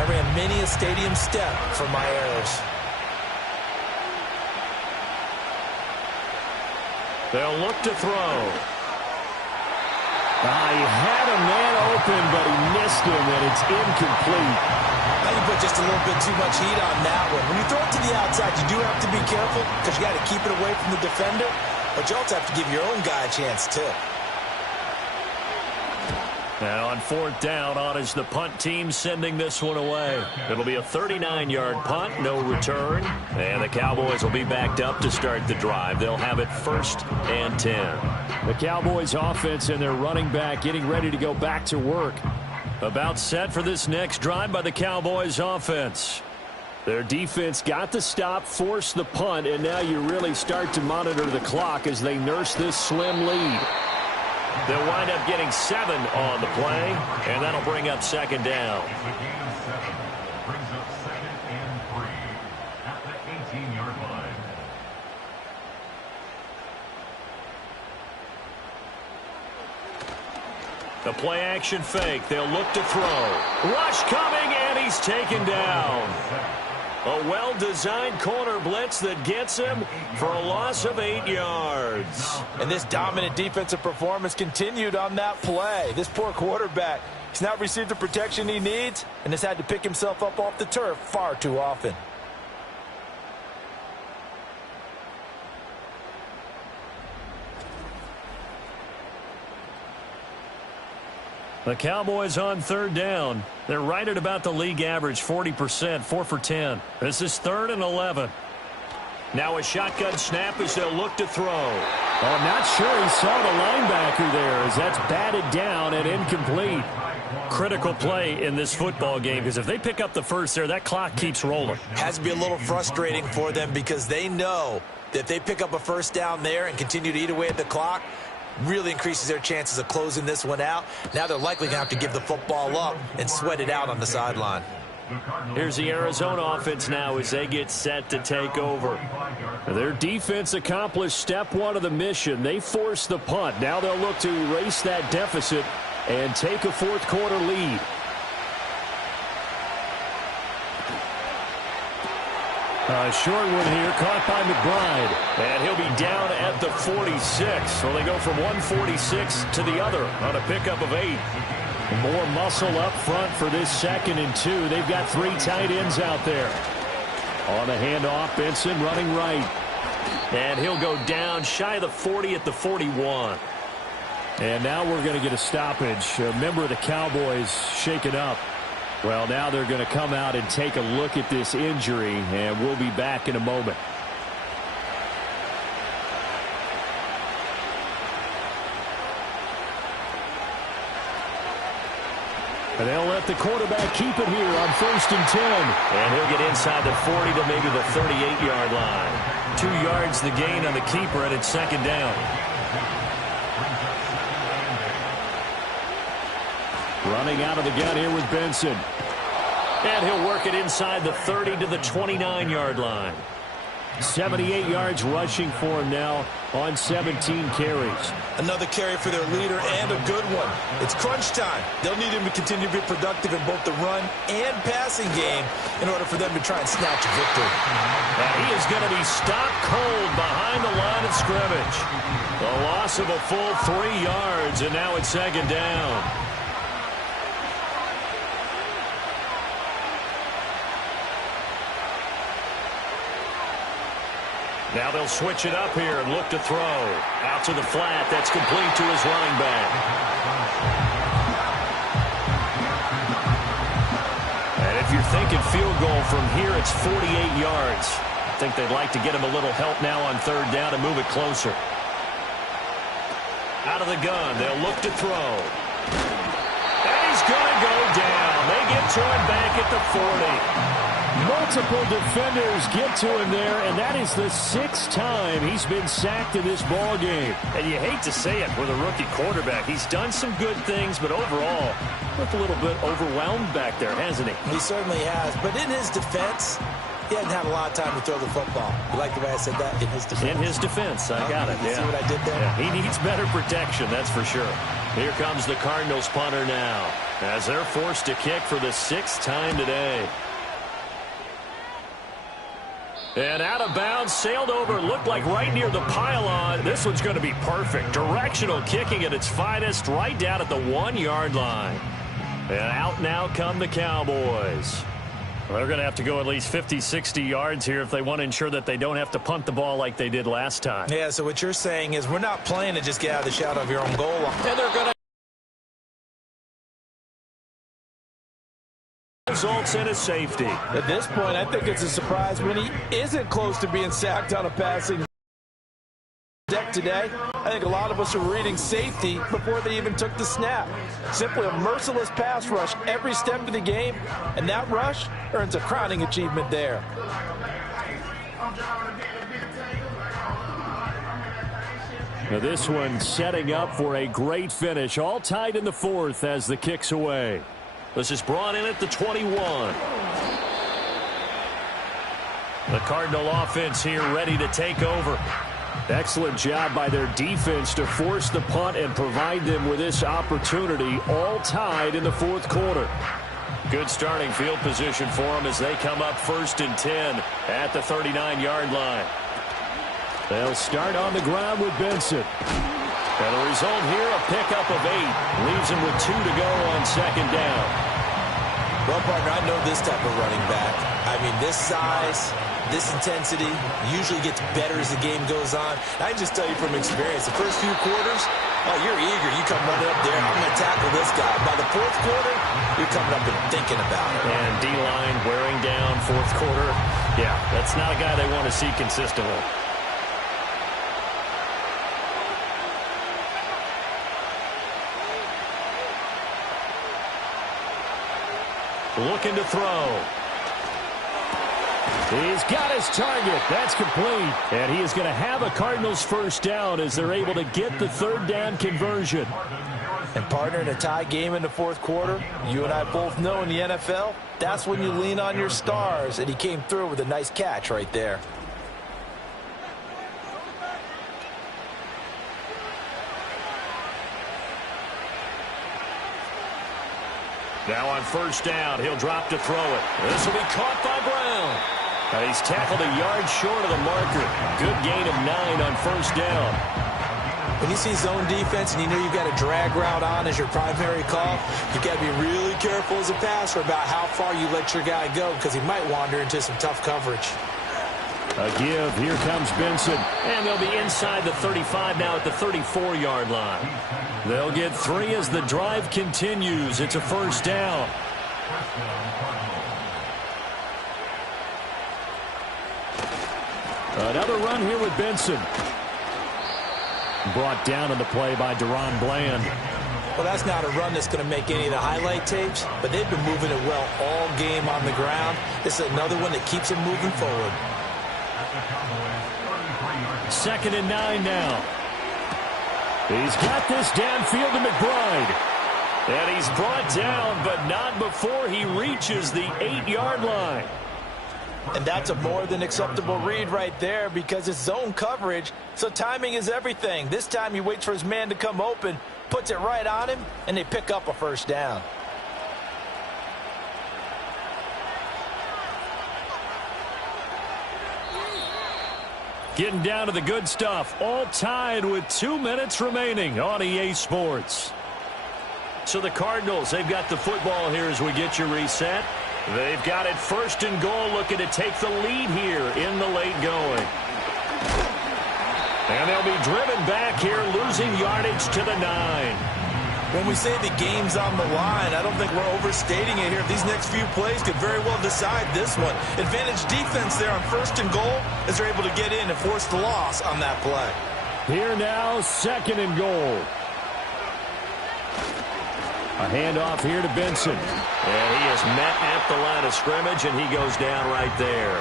I ran many a stadium step for my errors. They'll look to throw. He had a man open, but he missed him, and it's incomplete. Now you put just a little bit too much heat on that one. When you throw it to the outside, you do have to be careful because you got to keep it away from the defender, but you also have to give your own guy a chance, too. Now on 4th down, on is the punt team sending this one away. It'll be a 39-yard punt, no return. And the Cowboys will be backed up to start the drive. They'll have it 1st and 10. The Cowboys offense and their running back getting ready to go back to work. About set for this next drive by the Cowboys offense. Their defense got the stop, forced the punt, and now you really start to monitor the clock as they nurse this slim lead. They'll wind up getting 7 on the play, and that'll bring up 2nd down. The gain of 7 brings up 2nd and 3 at the 18-yard line. The play action fake. They'll look to throw. Rush coming, and he's taken down. A well-designed corner blitz that gets him for a loss of 8 yards. And this dominant defensive performance continued on that play. This poor quarterback, he's not received the protection he needs and has had to pick himself up off the turf far too often. The Cowboys on 3rd down. They're right at about the league average, 40%, 4 for 10. This is 3rd and 11. Now a shotgun snap as they'll look to throw. I'm not sure he saw the linebacker there as that's batted down and incomplete. Critical play in this football game because if they pick up the first there, that clock keeps rolling. Has to be a little frustrating for them because they know that if they pick up a first down there and continue to eat away at the clock, really increases their chances of closing this one out. Now they're likely going to have to give the football up and sweat it out on the sideline. Here's the Arizona offense now as they get set to take over. Their defense accomplished step 1 of the mission. They forced the punt. Now they'll look to erase that deficit and take a 4th quarter lead. Short one here, caught by McBride. And he'll be down at the 46. So they go from 146 to the other on a pickup of 8. More muscle up front for this 2nd and 2. They've got 3 tight ends out there. On the handoff, Benson running right. And he'll go down shy of the 40 at the 41. And now we're going to get a stoppage. A member of the Cowboys shaken up. Well, now they're going to come out and take a look at this injury, and we'll be back in a moment. And they'll let the quarterback keep it here on 1st and 10. And he'll get inside the 40 to maybe the 38-yard line. 2 yards the gain on the keeper, and it's 2nd down. Running out of the gun here with Benson. And he'll work it inside the 30 to the 29-yard line. 78 yards rushing for him now on 17 carries. Another carry for their leader and a good one. It's crunch time. They'll need him to continue to be productive in both the run and passing game in order for them to try and snatch a victory. And he is going to be stopped cold behind the line of scrimmage. The loss of a full 3 yards, and now it's 2nd down. Now they'll switch it up here and look to throw. Out to the flat. That's complete to his running back. And if you're thinking field goal from here, it's 48 yards. I think they'd like to get him a little help now on 3rd down and move it closer. Out of the gun. They'll look to throw. And he's going to go down. They get to him back at the 40. Multiple defenders get to him there, and that is the 6th time he's been sacked in this ball game. And you hate to say it with a rookie quarterback. He's done some good things, but overall, looked a little bit overwhelmed back there, hasn't he? He certainly has. But in his defense, he hadn't had a lot of time to throw the football. You like the way I said that? In his defense. In his defense. I got it. You see what I did there? Yeah, he needs better protection, that's for sure. Here comes the Cardinals punter now, as they're forced to kick for the 6th time today. And out of bounds, sailed over, looked like right near the pylon. This one's going to be perfect. Directional kicking at its finest, right down at the 1-yard line. And out now come the Cowboys. Well, they're going to have to go at least 50, 60 yards here if they want to ensure that they don't have to punt the ball like they did last time. Yeah, so what you're saying is we're not playing to just get out of the shadow of your own goal line. And they're going to results in a safety. At this point, I think it's a surprise when he isn't close to being sacked on a passing deck today. I think a lot of us are reading safety before they even took the snap. Simply a merciless pass rush every step of the game, and that rush earns a crowning achievement there. Now this one setting up for a great finish, all tied in the 4th as the kick's away. This is brought in at the 21. The Cardinal offense here ready to take over. Excellent job by their defense to force the punt and provide them with this opportunity, all tied in the 4th quarter. Good starting field position for them as they come up 1st and 10 at the 39-yard line. They'll start on the ground with Benson. And the result here, a pickup of 8. Leaves him with 2 to go on 2nd down. Well, partner, I know this type of running back. I mean, this size, this intensity usually gets better as the game goes on. I can just tell you from experience, the first few quarters, oh, you're eager. You come running up there, I'm going to tackle this guy. By the 4th quarter, you're coming up and thinking about it. And D-line wearing down 4th quarter. Yeah, that's not a guy they want to see consistently. Looking to throw. He's got his target. That's complete. And he is going to have a Cardinals 1st down as they're able to get the 3rd down conversion. And partner, in a tie game in the 4th quarter, you and I both know in the NFL, that's when you lean on your stars. And he came through with a nice catch right there. Now on 1st down, he'll drop to throw it. This will be caught by Brown. And he's tackled a yard short of the marker. Good gain of 9 on 1st down. When you see zone defense and you know you've got a drag route on as your primary call, you've got to be really careful as a passer about how far you let your guy go because he might wander into some tough coverage. A give. Here comes Benson. And they'll be inside the 35 now at the 34-yard line. They'll get 3 as the drive continues. It's a 1st down. Another run here with Benson. Brought down on the play by Deron Bland. Well, that's not a run that's going to make any of the highlight tapes, but they've been moving it well all game on the ground. This is another one that keeps them moving forward. 2nd and 9 now. He's got this downfield to McBride. And he's brought down, but not before he reaches the 8-yard line. And that's a more than acceptable read right there because it's zone coverage, so timing is everything. This time he waits for his man to come open, puts it right on him, and they pick up a first down. Getting down to the good stuff, all tied with 2 minutes remaining on EA Sports. So the Cardinals, they've got the football here as we get you reset. They've got it 1st and goal, looking to take the lead here in the late going. And they'll be driven back here, losing yardage to the 9. When we say the game's on the line, I don't think we're overstating it here. These next few plays could very well decide this one. Advantage defense there on 1st and goal as they're able to get in and force the loss on that play. Here now, 2nd and goal. A handoff here to Benson. And he is met at the line of scrimmage, and he goes down right there.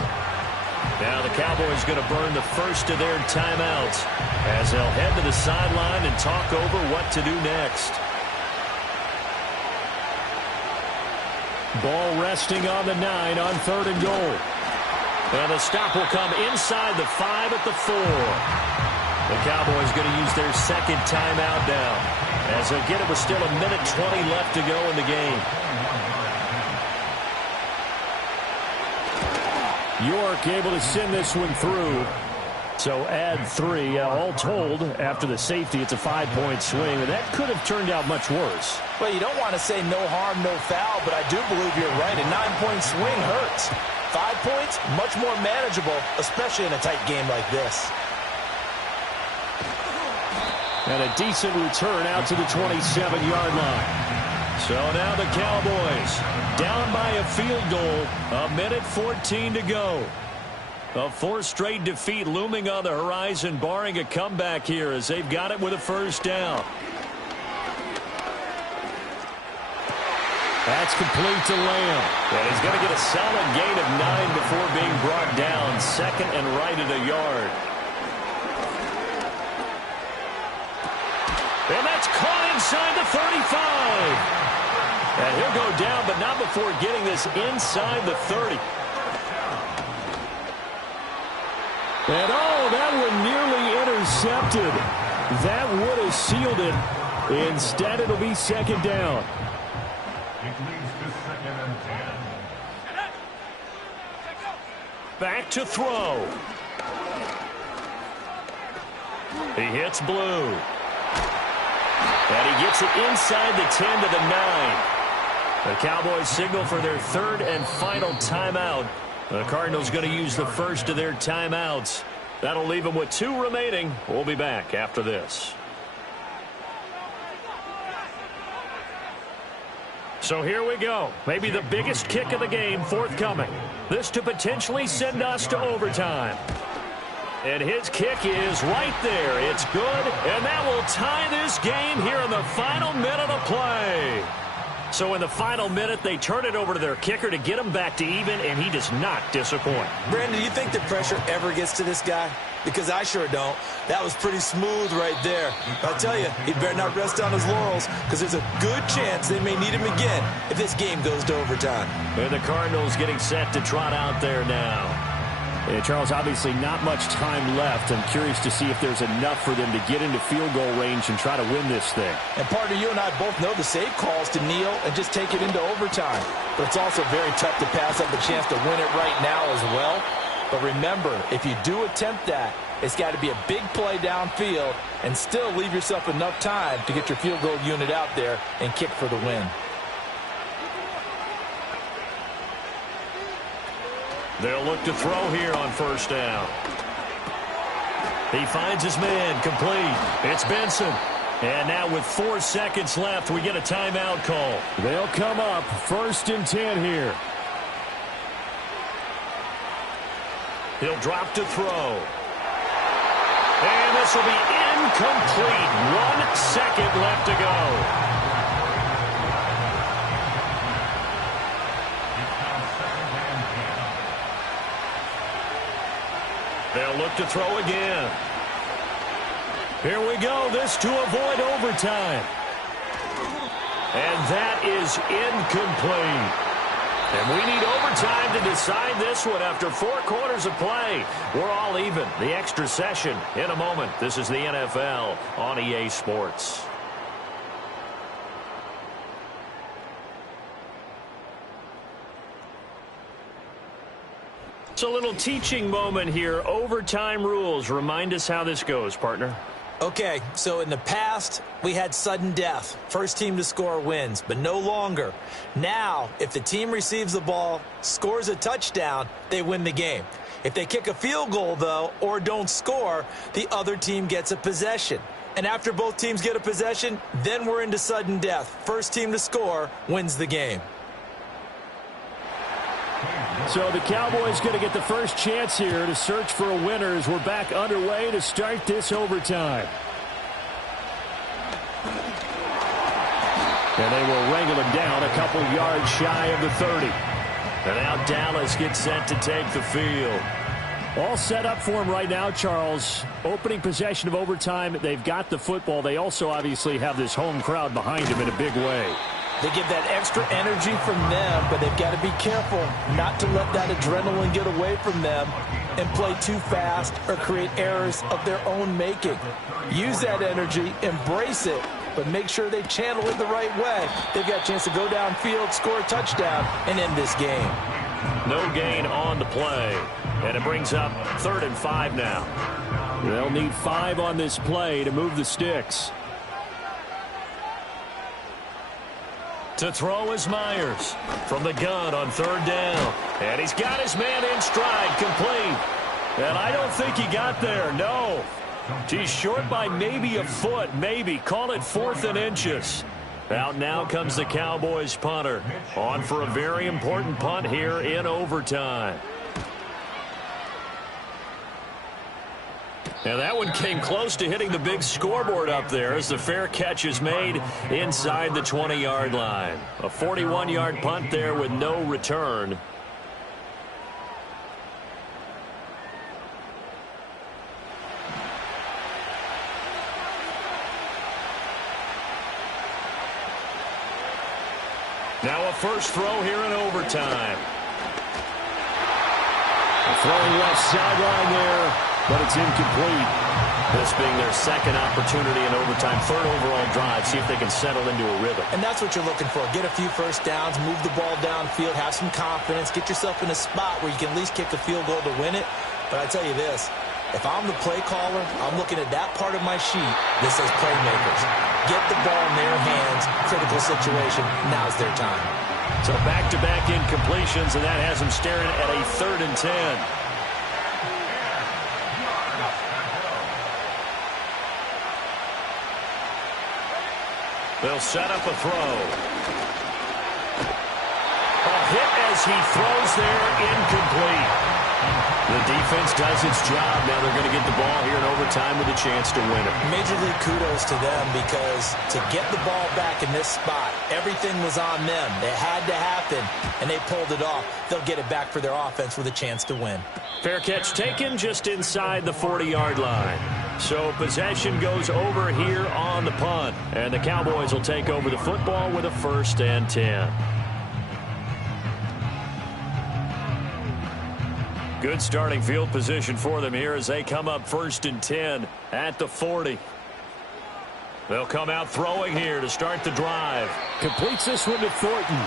Now the Cowboys going to burn the first of their timeouts as they'll head to the sideline and talk over what to do next. Ball resting on the 9 on 3rd and goal. And the stop will come inside the 5 at the 4. The Cowboys going to use their 2nd timeout now, as they'll get it with still 1:20 left to go in the game. York able to send this one through. So add 3. All told, after the safety, it's a 5-point swing. And that could have turned out much worse. Well, you don't want to say no harm, no foul, but I do believe you're right. A 9-point swing hurts. 5 points, much more manageable, especially in a tight game like this. And a decent return out to the 27-yard line. So now the Cowboys down by a field goal. 1:14 to go. A 4th straight defeat looming on the horizon, barring a comeback here as they've got it with a first down. That's complete to Lamb. And he's going to get a solid gain of 9 before being brought down. 2nd and right at a yard. And that's caught inside the 35. And he'll go down, but not before getting this inside the 30. And that one nearly intercepted. That would have sealed it. Instead, it'll be 2nd down. It leads to 2nd and 10. Back to throw. He hits Blue. And he gets it inside the 10 to the 9. The Cowboys signal for their 3rd and final timeout. The Cardinals going to use the first of their timeouts. That'll leave them with 2 remaining. We'll be back after this. So here we go. Maybe the biggest kick of the game forthcoming. This to potentially send us to overtime. And his kick is right there. It's good, and that will tie this game here in the final minute of play. So in the final minute, they turn it over to their kicker to get him back to even, and he does not disappoint. Brandon, do you think the pressure ever gets to this guy? Because I sure don't. That was pretty smooth right there. I'll tell you, he better not rest on his laurels because there's a good chance they may need him again if this game goes to overtime. And the Cardinals getting set to trot out there now. Yeah, Charles, obviously not much time left. I'm curious to see if there's enough for them to get into field goal range and try to win this thing. And partner, you and I both know the save calls to kneel and just take it into overtime. But it's also very tough to pass up the chance to win it right now as well. But remember, if you do attempt that, it's got to be a big play downfield and still leave yourself enough time to get your field goal unit out there and kick for the win. They'll look to throw here on first down. He finds his man, complete. It's Benson. And now with 4 seconds left, we get a timeout call. They'll come up 1st and 10 here. He'll drop to throw. And this will be incomplete. 1 second left to go. They'll look to throw again. Here we go. This to avoid overtime. And that is incomplete. And we need overtime to decide this one after 4 quarters of play. We're all even. The extra session in a moment. This is the NFL on EA Sports. It's a little teaching moment here. Overtime rules. Remind us how this goes, partner. Okay, so in the past, we had sudden death. First team to score wins, but no longer. Now, if the team receives the ball, scores a touchdown, they win the game. If they kick a field goal, though, or don't score, the other team gets a possession. And after both teams get a possession, then we're into sudden death. First team to score wins the game. So the Cowboys going to get the first chance here to search for a winner as we're back underway to start this overtime. And they will wrangle him down a couple yards shy of the 30. And now Dallas gets set to take the field. All set up for him right now, Charles. Opening possession of overtime. They've got the football. They also obviously have this home crowd behind them in a big way. They get that extra energy from them, but they've got to be careful not to let that adrenaline get away from them and play too fast or create errors of their own making. Use that energy, embrace it, but make sure they channel it the right way. They've got a chance to go downfield, score a touchdown, and end this game. No gain on the play, and it brings up 3rd and 5 now. They'll need 5 on this play to move the sticks. To throw is Myers from the gun on 3rd down. And he's got his man in stride, complete. And I don't think he got there, no. He's short by maybe a foot, maybe. Call it 4th and inches. Out now comes the Cowboys punter. On for a very important punt here in overtime. Now that one came close to hitting the big scoreboard up there as the fair catch is made inside the 20-yard line. A 41-yard punt there with no return. Now a first throw here in overtime. Throwing left sideline there, but it's incomplete. This being their second opportunity in overtime, 3rd overall drive. See if they can settle into a rhythm. And that's what you're looking for. Get a few first downs, move the ball downfield, have some confidence, get yourself in a spot where you can at least kick a field goal to win it. But I tell you this, if I'm the play caller, I'm looking at that part of my sheet that says playmakers. Get the ball in their hands, critical situation, now's their time. So back-to-back incompletions, and that has them staring at a 3rd and 10. They'll set up a throw. A hit as he throws there, incomplete. The defense does its job. Now they're going to get the ball here in overtime with a chance to win it. Major league kudos to them because to get the ball back in this spot, everything was on them. It had to happen, and they pulled it off. They'll get it back for their offense with a chance to win. Fair catch taken just inside the 40-yard line. So possession goes over here on the punt, and the Cowboys will take over the football with a 1st and 10. Good starting field position for them here as they come up 1st and 10 at the 40. They'll come out throwing here to start the drive. Completes this one to Thornton.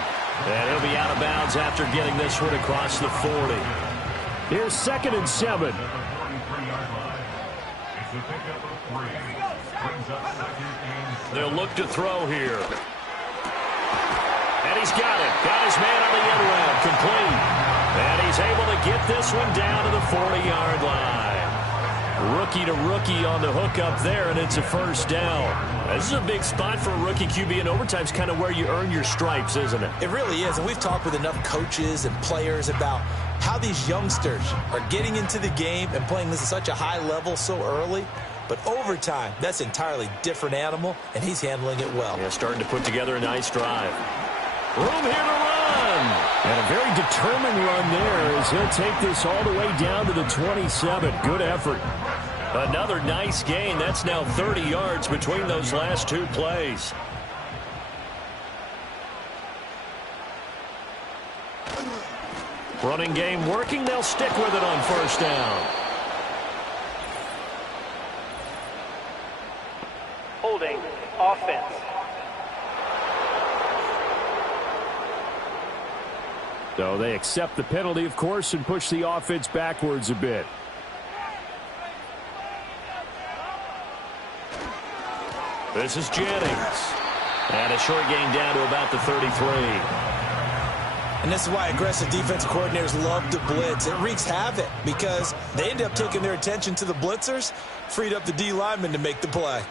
And he'll be out of bounds after getting this one across the 40. Here's 2nd and 7. They'll look to throw here. And he's got it. Got his man on the end round. Complete. And he's able to get this one down to the 40-yard line. Rookie to rookie on the hook up there, and it's a 1st down. This is a big spot for a rookie QB, and overtime's kind of where you earn your stripes, isn't it? It really is, and we've talked with enough coaches and players about how these youngsters are getting into the game and playing this at such a high level so early. But overtime, that's an entirely different animal, and he's handling it well. Yeah, starting to put together a nice drive. Room here to run. And a very determined run there as he'll take this all the way down to the 27. Good effort. Another nice gain. That's now 30 yards between those last two plays. Running game working. They'll stick with it on first down. Holding offense. So they accept the penalty, of course, and push the offense backwards a bit. This is Jennings. And a short gain down to about the 33. And this is why aggressive defensive coordinators love to blitz. It wreaks havoc because they end up taking their attention to the blitzers, freed up the D lineman to make the play.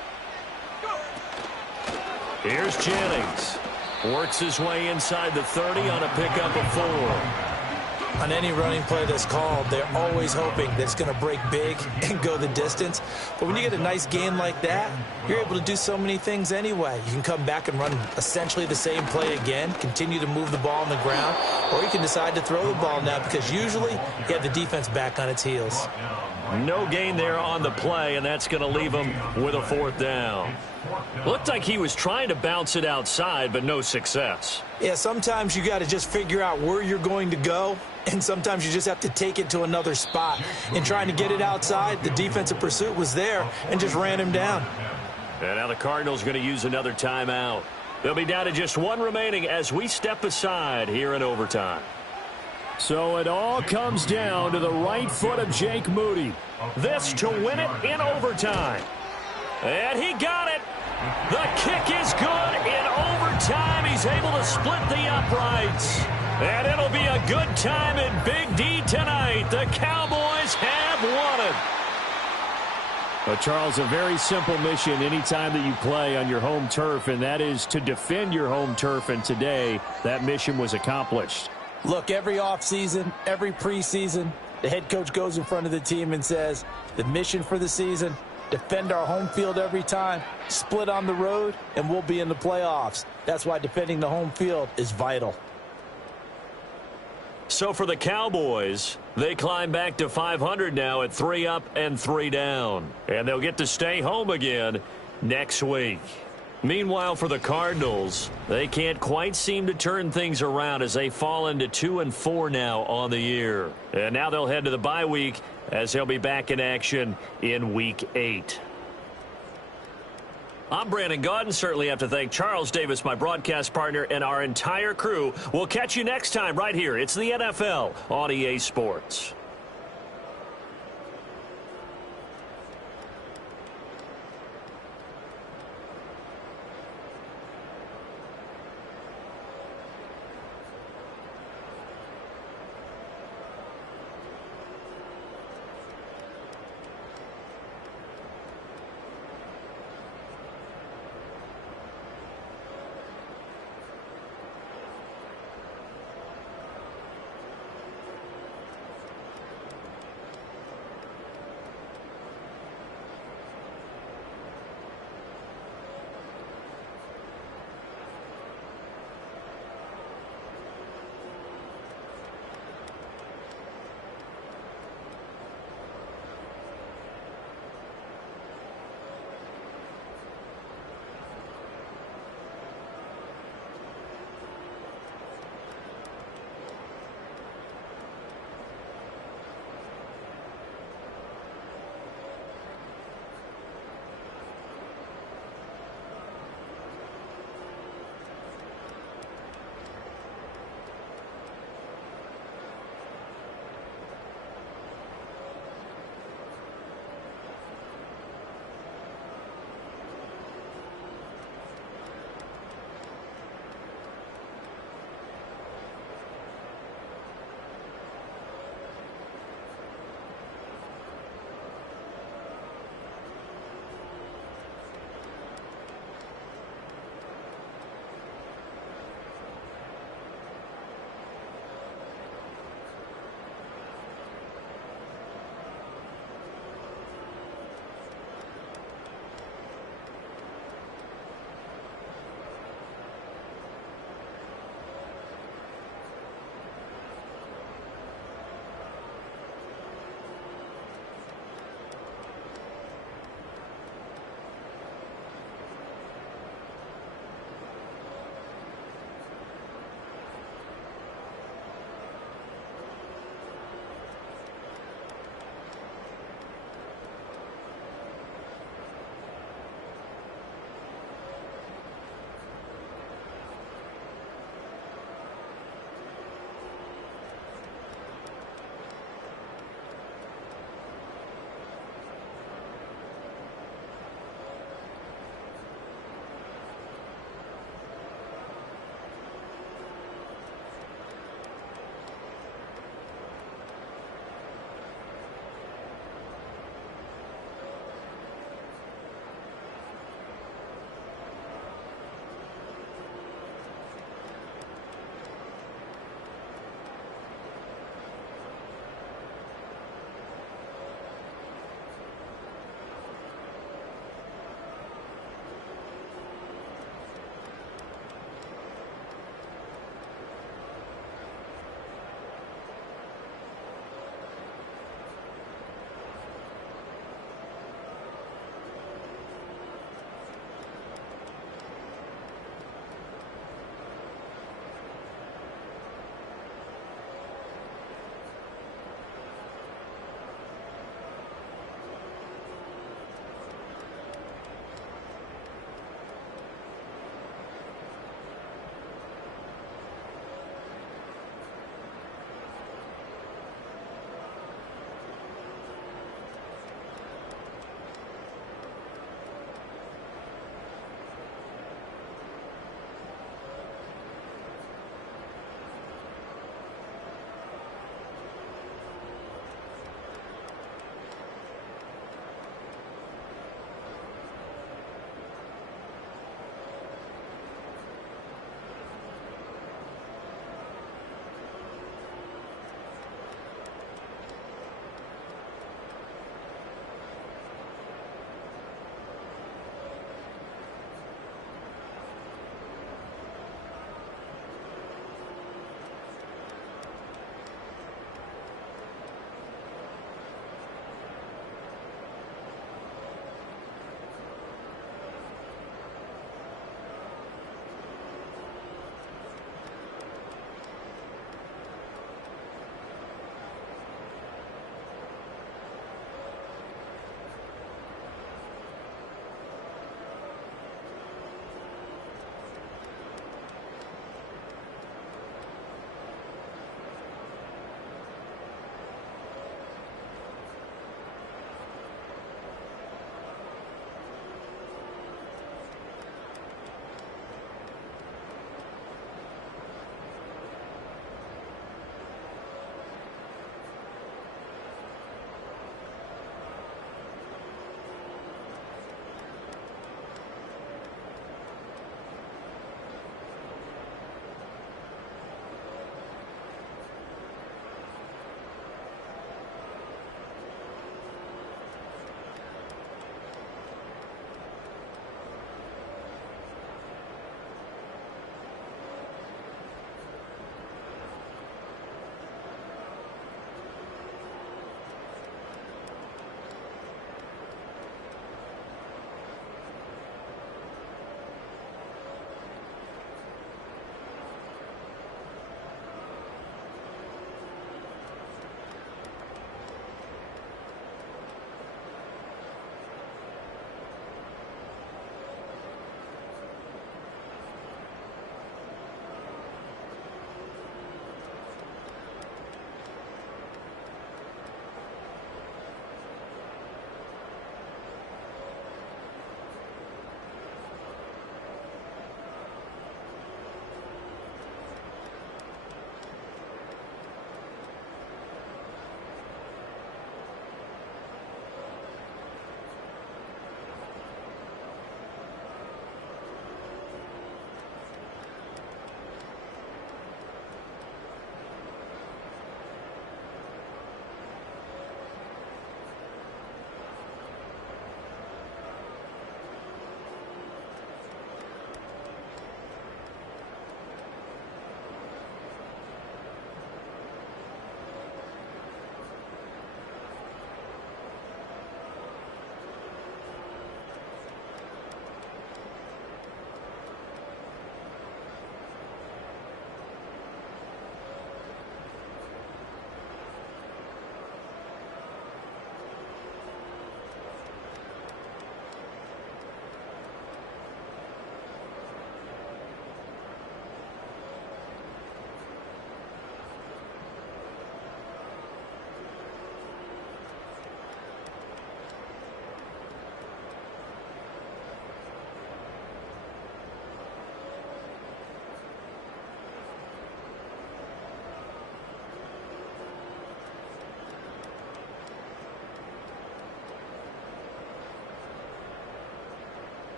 Here's Jennings. Works his way inside the 30 on a pickup of 4. On any running play that's called, they're always hoping that it's going to break big and go the distance. But when you get a nice gain like that, you're able to do so many things anyway. You can come back and run essentially the same play again, continue to move the ball on the ground, or you can decide to throw the ball now because usually you have the defense back on its heels. No gain there on the play, and that's going to leave him with a 4th down. Looked like he was trying to bounce it outside, but no success. Yeah, sometimes you got to just figure out where you're going to go, and sometimes you just have to take it to another spot. In trying to get it outside, the defensive pursuit was there and just ran him down. And now the Cardinals going to use another timeout. They'll be down to just 1 remaining as we step aside here in overtime. So it all comes down to the right foot of Jake Moody. This to win it in overtime. And he got it. The kick is good in overtime. He's able to split the uprights. And it'll be a good time in Big D tonight. The Cowboys have won it. But Charles, a very simple mission anytime that you play on your home turf, and that is to defend your home turf. And today, that mission was accomplished. Look, every offseason, every preseason, the head coach goes in front of the team and says, the mission for the season, defend our home field every time, split on the road, and we'll be in the playoffs. That's why defending the home field is vital. So for the Cowboys, they climb back to 500 now at 3 up and 3 down. And they'll get to stay home again next week. Meanwhile, for the Cardinals, they can't quite seem to turn things around as they fall into 2-4 now on the year. And now they'll head to the bye week as they'll be back in action in Week 8. I'm Brandon Gaudin. Certainly have to thank Charles Davis, my broadcast partner, and our entire crew. We'll catch you next time right here. It's the NFL on EA Sports.